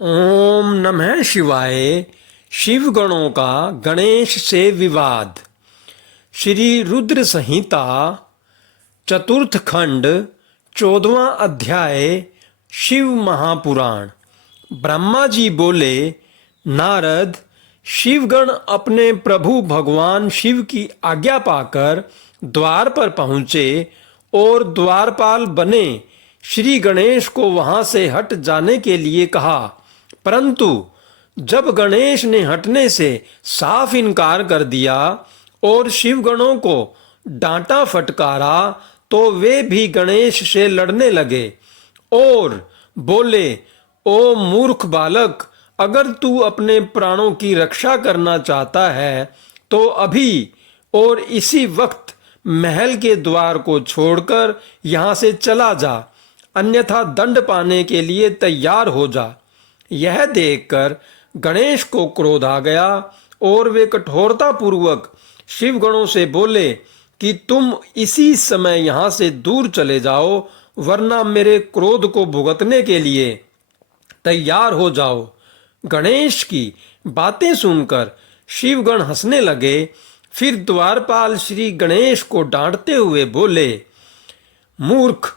ओम नमः शिवाय। शिव गणों का गणेश से विवाद। श्री रुद्र संहिता चतुर्थ खंड 14वां अध्याय। शिव महापुराण। ब्रह्मा जी बोले, नारद, शिवगण अपने प्रभु भगवान शिव की आज्ञा पाकर द्वार पर पहुँचे और द्वारपाल बने श्री गणेश को वहां से हट जाने के लिए कहा। परंतु जब गणेश ने हटने से साफ इनकार कर दिया और शिवगणों को डांटा फटकारा तो वे भी गणेश से लड़ने लगे और बोले, ओ मूर्ख बालक, अगर तू अपने प्राणों की रक्षा करना चाहता है तो अभी और इसी वक्त महल के द्वार को छोड़कर यहाँ से चला जा, अन्यथा दंड पाने के लिए तैयार हो जा। यह देखकर गणेश को क्रोध आ गया और वे कठोरता पूर्वक शिवगणों से बोले कि तुम इसी समय यहाँ से दूर चले जाओ, वरना मेरे क्रोध को भुगतने के लिए तैयार हो जाओ। गणेश की बातें सुनकर शिवगण हंसने लगे। फिर द्वारपाल श्री गणेश को डांटते हुए बोले, मूर्ख,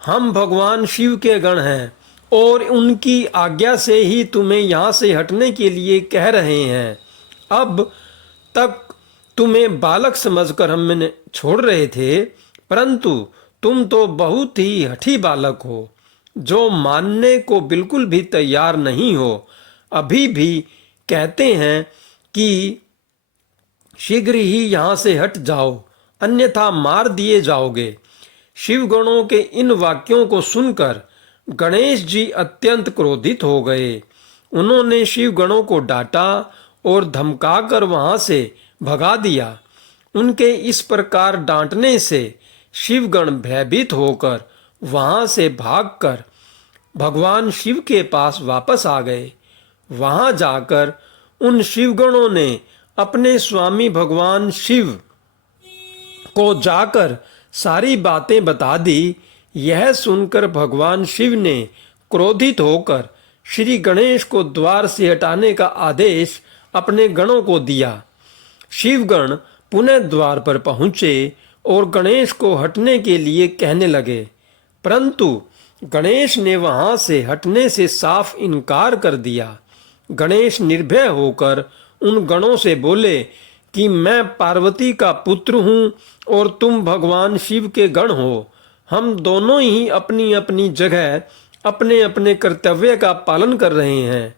हम भगवान शिव के गण हैं और उनकी आज्ञा से ही तुम्हें यहाँ से हटने के लिए कह रहे हैं। अब तक तुम्हें बालक समझकर हमने छोड़ रहे थे, परंतु तुम तो बहुत ही हठी बालक हो, जो मानने को बिल्कुल भी तैयार नहीं हो। अभी भी कहते हैं कि शीघ्र ही यहाँ से हट जाओ, अन्यथा मार दिए जाओगे। शिवगणों के इन वाक्यों को सुनकर गणेश जी अत्यंत क्रोधित हो गए। उन्होंने शिवगणों को डांटा और धमकाकर वहां से भगा दिया। उनके इस प्रकार डांटने से शिवगण भयभीत होकर वहां से भागकर भगवान शिव के पास वापस आ गए। वहां जाकर उन शिवगणों ने अपने स्वामी भगवान शिव को जाकर सारी बातें बता दी। यह सुनकर भगवान शिव ने क्रोधित होकर श्री गणेश को द्वार से हटाने का आदेश अपने गणों को दिया। शिवगण पुनः द्वार पर पहुंचे और गणेश को हटने के लिए कहने लगे, परंतु गणेश ने वहां से हटने से साफ इनकार कर दिया। गणेश निर्भय होकर उन गणों से बोले कि मैं पार्वती का पुत्र हूँ और तुम भगवान शिव के गण हो। हम दोनों ही अपनी अपनी जगह अपने अपने कर्तव्य का पालन कर रहे हैं।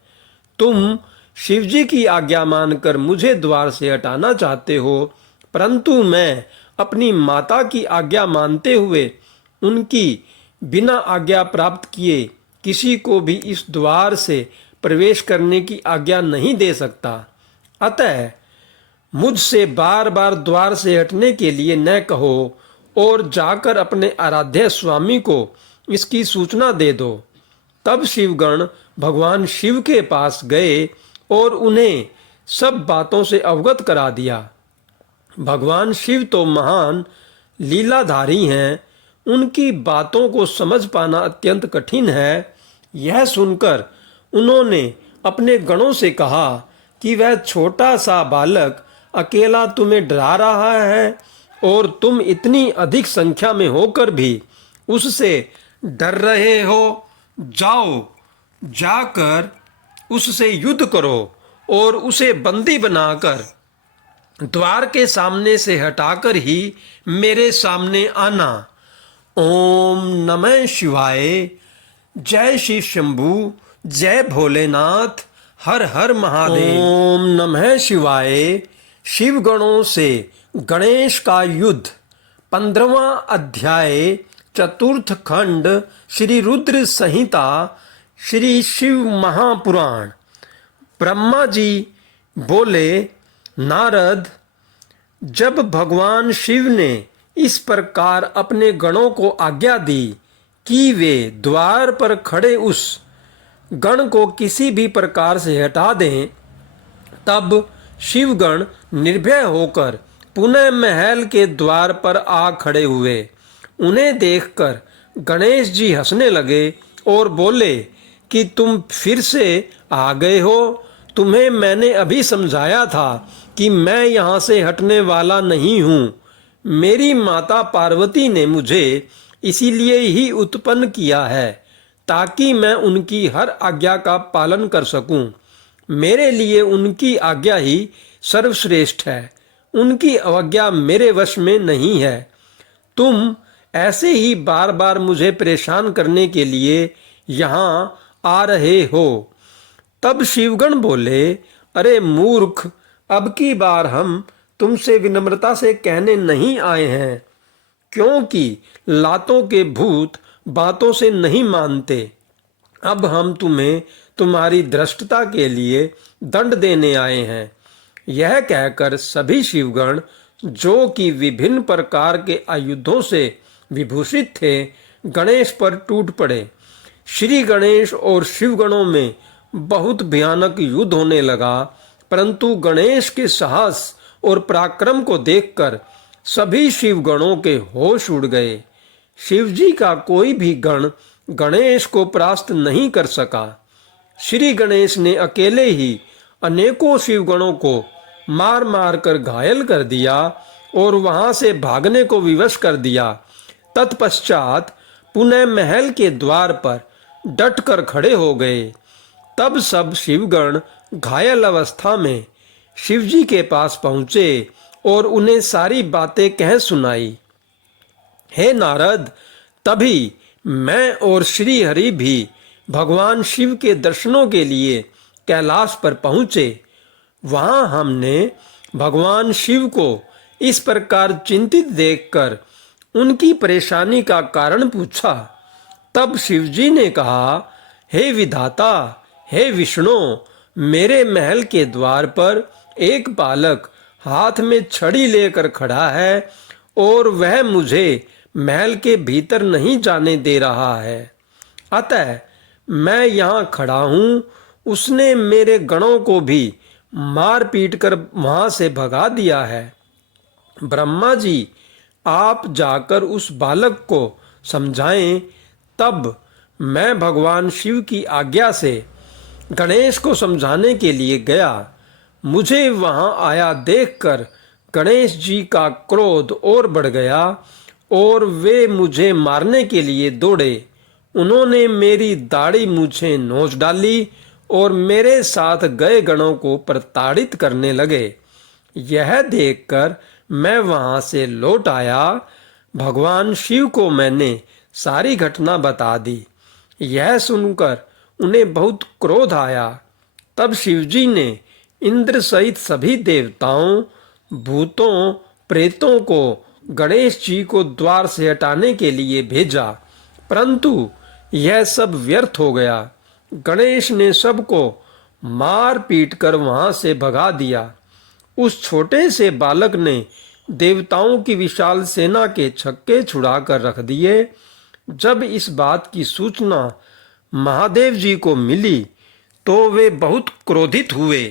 तुम शिवजी की आज्ञा मानकर मुझे द्वार से हटाना चाहते हो, परंतु मैं अपनी माता की आज्ञा मानते हुए उनकी बिना आज्ञा प्राप्त किए किसी को भी इस द्वार से प्रवेश करने की आज्ञा नहीं दे सकता। अतः मुझसे बार बार द्वार से हटने के लिए न कहो और जाकर अपने आराध्य स्वामी को इसकी सूचना दे दो। तब शिवगण भगवान शिव के पास गए और उन्हें सब बातों से अवगत करा दिया। भगवान शिव तो महान लीलाधारी हैं, उनकी बातों को समझ पाना अत्यंत कठिन है। यह सुनकर उन्होंने अपने गणों से कहा कि वह छोटा सा बालक अकेला तुम्हें डरा रहा है और तुम इतनी अधिक संख्या में होकर भी उससे डर रहे हो। जाओ, जाकर उससे युद्ध करो और उसे बंदी बनाकर द्वार के सामने से हटाकर ही मेरे सामने आना। ओम नमः शिवाय। जय शिव शंभू, जय भोलेनाथ, हर हर महादेव। ओम नमः शिवाय। शिवगणों से गणेश का युद्ध। 15वां अध्याय चतुर्थ खंड श्री रुद्र संहिता श्री शिव महापुराण। ब्रह्मा जी बोले, नारद, जब भगवान शिव ने इस प्रकार अपने गणों को आज्ञा दी कि वे द्वार पर खड़े उस गण को किसी भी प्रकार से हटा दें, तब शिवगण निर्भय होकर पुनः महल के द्वार पर आ खड़े हुए। उन्हें देखकर गणेश जी हंसने लगे और बोले कि तुम फिर से आ गए हो। तुम्हें मैंने अभी समझाया था कि मैं यहाँ से हटने वाला नहीं हूँ। मेरी माता पार्वती ने मुझे इसीलिए ही उत्पन्न किया है ताकि मैं उनकी हर आज्ञा का पालन कर सकूं। मेरे लिए उनकी आज्ञा ही सर्वश्रेष्ठ है। उनकी अवज्ञा मेरे वश में नहीं है। तुम ऐसे ही बार बार मुझे परेशान करने के लिए यहाँ आ रहे हो। तब शिवगण बोले, अरे मूर्ख, अब की बार हम तुमसे विनम्रता से कहने नहीं आए हैं, क्योंकि लातों के भूत बातों से नहीं मानते। अब हम तुम्हें तुम्हारी धृष्टता के लिए दंड देने आए हैं। यह कहकर सभी शिवगण, जो कि विभिन्न प्रकार के आयुधों से विभूषित थे, गणेश पर टूट पड़े। श्री गणेश और शिवगणों में बहुत भयानक युद्ध होने लगा, परंतु गणेश के साहस और पराक्रम को देखकर सभी शिवगणों के होश उड़ गए। शिवजी का कोई भी गण गणेश को परास्त नहीं कर सका। श्री गणेश ने अकेले ही अनेकों शिवगणों को मार मार कर घायल कर दिया और वहां से भागने को विवश कर दिया। तत्पश्चात पुनः महल के द्वार पर डट कर खड़े हो गए। तब सब शिवगण घायल अवस्था में शिवजी के पास पहुंचे और उन्हें सारी बातें कह सुनाई। हे नारद, तभी मैं और श्री हरि भी भगवान शिव के दर्शनों के लिए कैलाश पर पहुंचे। वहां हमने भगवान शिव को इस प्रकार चिंतित देखकर उनकी परेशानी का कारण पूछा। तब शिवजी ने कहा, हे विधाता, हे विष्णु, मेरे महल के द्वार पर एक बालक हाथ में छड़ी लेकर खड़ा है और वह मुझे महल के भीतर नहीं जाने दे रहा है। अतः मैं यहाँ खड़ा हूँ। उसने मेरे गणों को भी मार पीट कर वहां से भगा दिया है। ब्रह्मा जी, आप जाकर उस बालक को समझाएं। तब मैं भगवान शिव की आज्ञा से गणेश को समझाने के लिए गया। मुझे वहां आया देखकर गणेश जी का क्रोध और बढ़ गया और वे मुझे मारने के लिए दौड़े। उन्होंने मेरी दाढ़ी मुझे नोच डाली और मेरे साथ गए गणों को प्रताड़ित करने लगे। यह देखकर मैं वहां से लौट आया। भगवान शिव को मैंने सारी घटना बता दी। यह सुनकर उन्हें बहुत क्रोध आया। तब शिवजी ने इंद्र सहित सभी देवताओं, भूतों, प्रेतों को गणेश जी को द्वार से हटाने के लिए भेजा, परंतु यह सब व्यर्थ हो गया। गणेश ने सबको मार पीट कर वहां से भगा दिया। उस छोटे से बालक ने देवताओं की विशाल सेना के छक्के छुड़ा कर रख दिए। जब इस बात की सूचना महादेव जी को मिली तो वे बहुत क्रोधित हुए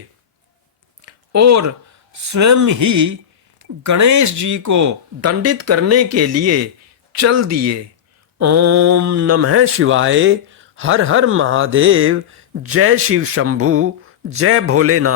और स्वयं ही गणेश जी को दंडित करने के लिए चल दिए। ओम नमः शिवाय। हर हर महादेव। जय शिव शंभू। जय भोलेनाथ।